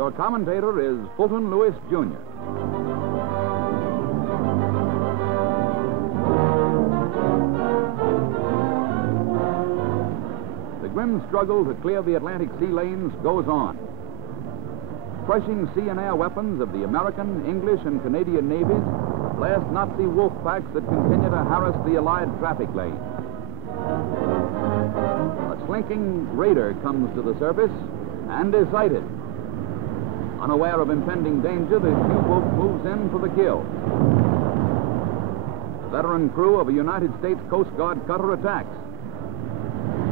Your commentator is Fulton Lewis, Jr. The grim struggle to clear the Atlantic sea lanes goes on. Crushing sea and air weapons of the American, English, and Canadian navies blast Nazi wolf packs that continue to harass the Allied traffic lanes. A slinking raider comes to the surface and is sighted. Unaware of impending danger, the U-boat moves in for the kill. The veteran crew of a United States Coast Guard cutter attacks.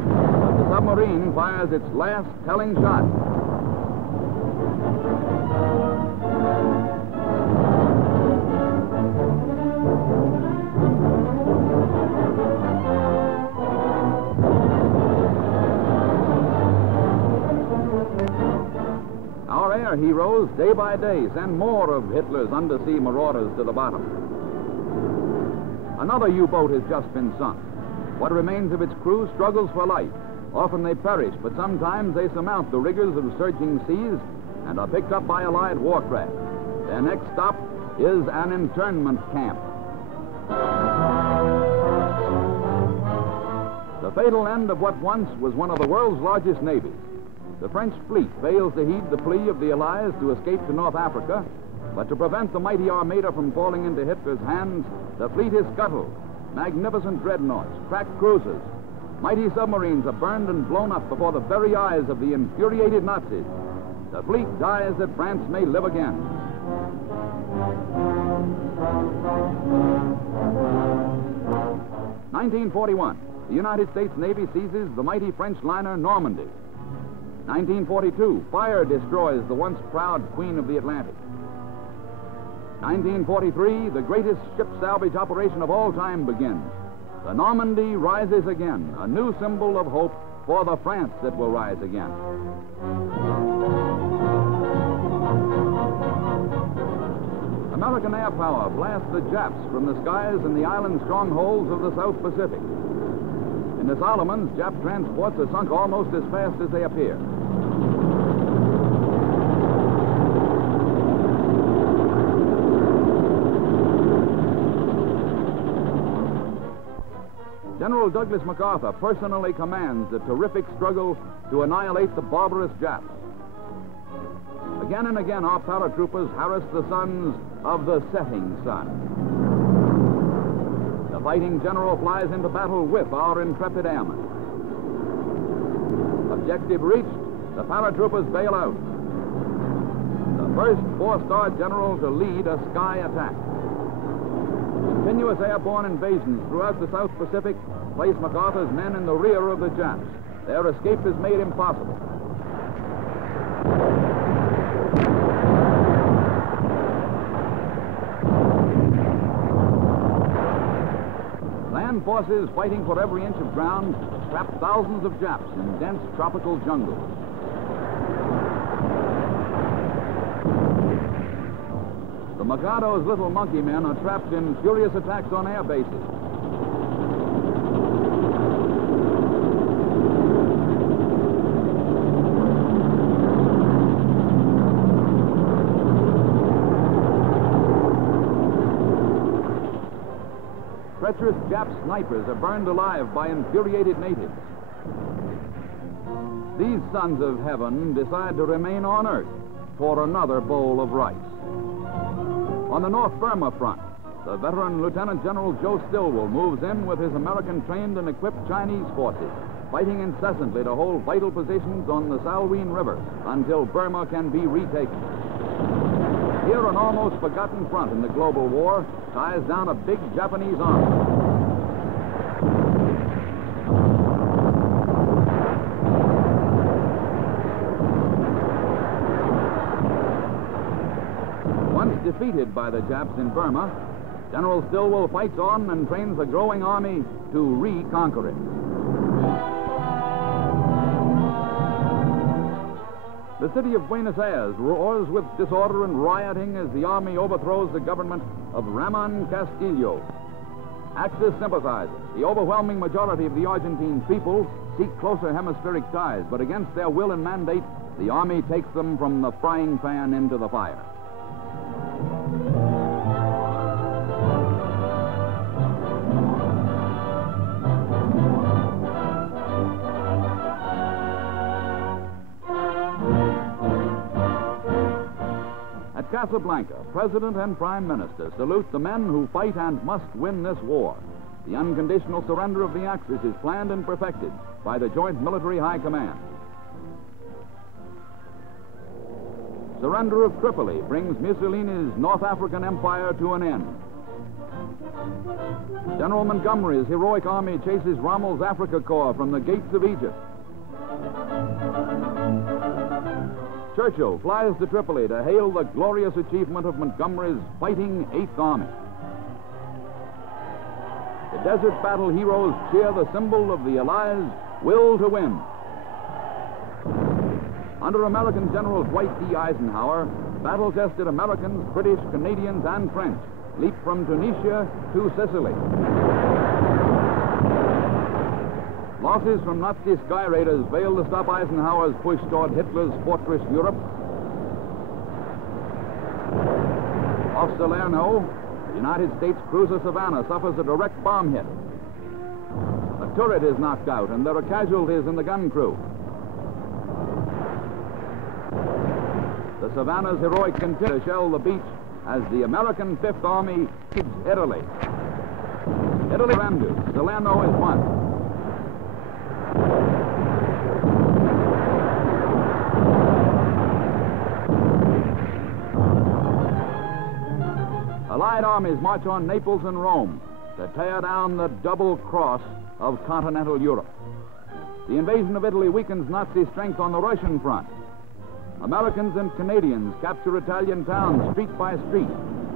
But the submarine fires its last telling shot. Our air heroes, day by day, send more of Hitler's undersea marauders to the bottom. Another U-boat has just been sunk. What remains of its crew struggles for life. Often they perish, but sometimes they surmount the rigors of surging seas and are picked up by Allied warcraft. Their next stop is an internment camp. The fatal end of what once was one of the world's largest navies. The French fleet fails to heed the plea of the Allies to escape to North Africa, but to prevent the mighty Armada from falling into Hitler's hands, the fleet is scuttled. Magnificent dreadnoughts, cracked cruisers, mighty submarines are burned and blown up before the very eyes of the infuriated Nazis. The fleet dies that France may live again. (1941). The United States Navy seizes the mighty French liner Normandy. 1942, fire destroys the once proud Queen of the Atlantic. 1943, the greatest ship salvage operation of all time begins. The Normandy rises again, a new symbol of hope for the France that will rise again. American air power blasts the Japs from the skies in the island strongholds of the South Pacific. In the Solomons, Jap transports are sunk almost as fast as they appear. General Douglas MacArthur personally commands the terrific struggle to annihilate the barbarous Japs. Again and again, our paratroopers harass the sons of the setting sun. The fighting general flies into battle with our intrepid airmen. Objective reached, the paratroopers bail out. The first four-star general to lead a sky attack. Continuous airborne invasions throughout the South Pacific place MacArthur's men in the rear of the Japs. Their escape is made impossible. Land forces fighting for every inch of ground trap thousands of Japs in dense tropical jungles. The Mikado's little monkey men are trapped in furious attacks on air bases. Treacherous Jap snipers are burned alive by infuriated natives. These sons of heaven decide to remain on Earth for another bowl of rice. On the North Burma front, the veteran Lieutenant General Joe Stilwell moves in with his American-trained and equipped Chinese forces, fighting incessantly to hold vital positions on the Salween River until Burma can be retaken. Here, an almost forgotten front in the global war ties down a big Japanese army. Once defeated by the Japs in Burma, General Stilwell fights on and trains a growing army to reconquer it. The city of Buenos Aires roars with disorder and rioting as the army overthrows the government of Ramon Castillo. Axis sympathizers, the overwhelming majority of the Argentine people, seek closer hemispheric ties, but against their will and mandate, the army takes them from the frying pan into the fire. At Casablanca, President and Prime Minister salute the men who fight and must win this war. The unconditional surrender of the Axis is planned and perfected by the Joint Military High Command. Surrender of Tripoli brings Mussolini's North African Empire to an end. General Montgomery's heroic army chases Rommel's Africa Corps from the gates of Egypt. Churchill flies to Tripoli to hail the glorious achievement of Montgomery's fighting 8th Army. The desert battle heroes cheer the symbol of the Allies' will to win. Under American General Dwight D. Eisenhower, battle-tested Americans, British, Canadians, and French leap from Tunisia to Sicily. Losses from Nazi sky raiders failed to stop Eisenhower's push toward Hitler's fortress Europe. Off Salerno, the United States cruiser Savannah suffers a direct bomb hit. A turret is knocked out, and there are casualties in the gun crew. The Savannah's heroic continues to shell the beach as the American Fifth Army keeps Italy. Italy surrenders. Salerno is won. Allied armies march on Naples and Rome to tear down the double cross of continental Europe. The invasion of Italy weakens Nazi strength on the Russian front. Americans and Canadians capture Italian towns street by street.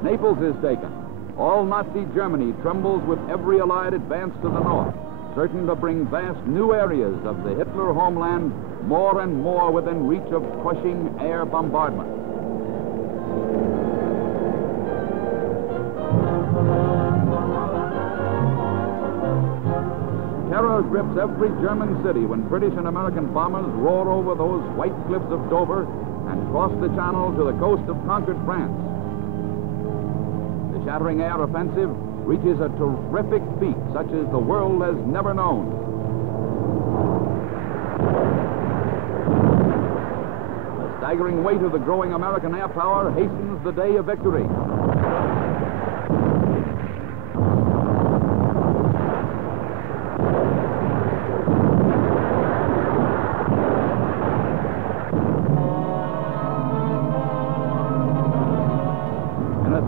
Naples is taken. All Nazi Germany trembles with every Allied advance to the north, certain to bring vast new areas of the Hitler homeland more and more within reach of crushing air bombardment. Terror grips every German city when British and American bombers roar over those white cliffs of Dover and cross the Channel to the coast of conquered France. The shattering air offensive reaches a terrific feat such as the world has never known. The staggering weight of the growing American air power hastens the day of victory.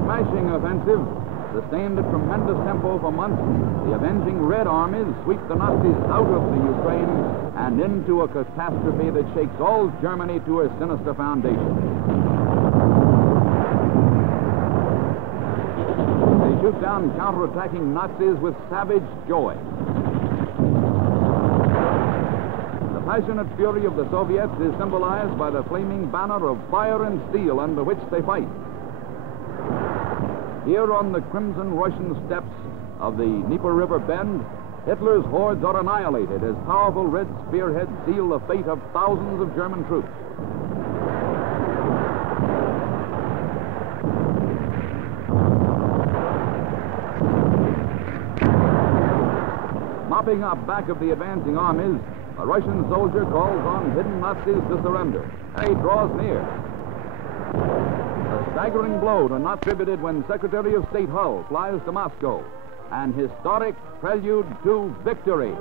Smashing offensive, sustained at tremendous tempo for months, the avenging Red Armies sweep the Nazis out of the Ukraine and into a catastrophe that shakes all Germany to her sinister foundation. They shoot down counterattacking Nazis with savage joy. The passionate fury of the Soviets is symbolized by the flaming banner of fire and steel under which they fight. Here on the crimson Russian steppes of the Dnieper River bend, Hitler's hordes are annihilated as powerful red spearheads seal the fate of thousands of German troops. Mopping up back of the advancing armies, a Russian soldier calls on hidden Nazis to surrender. He draws near. A staggering blow to not attributed when Secretary of State Hull flies to Moscow. An historic prelude to victory.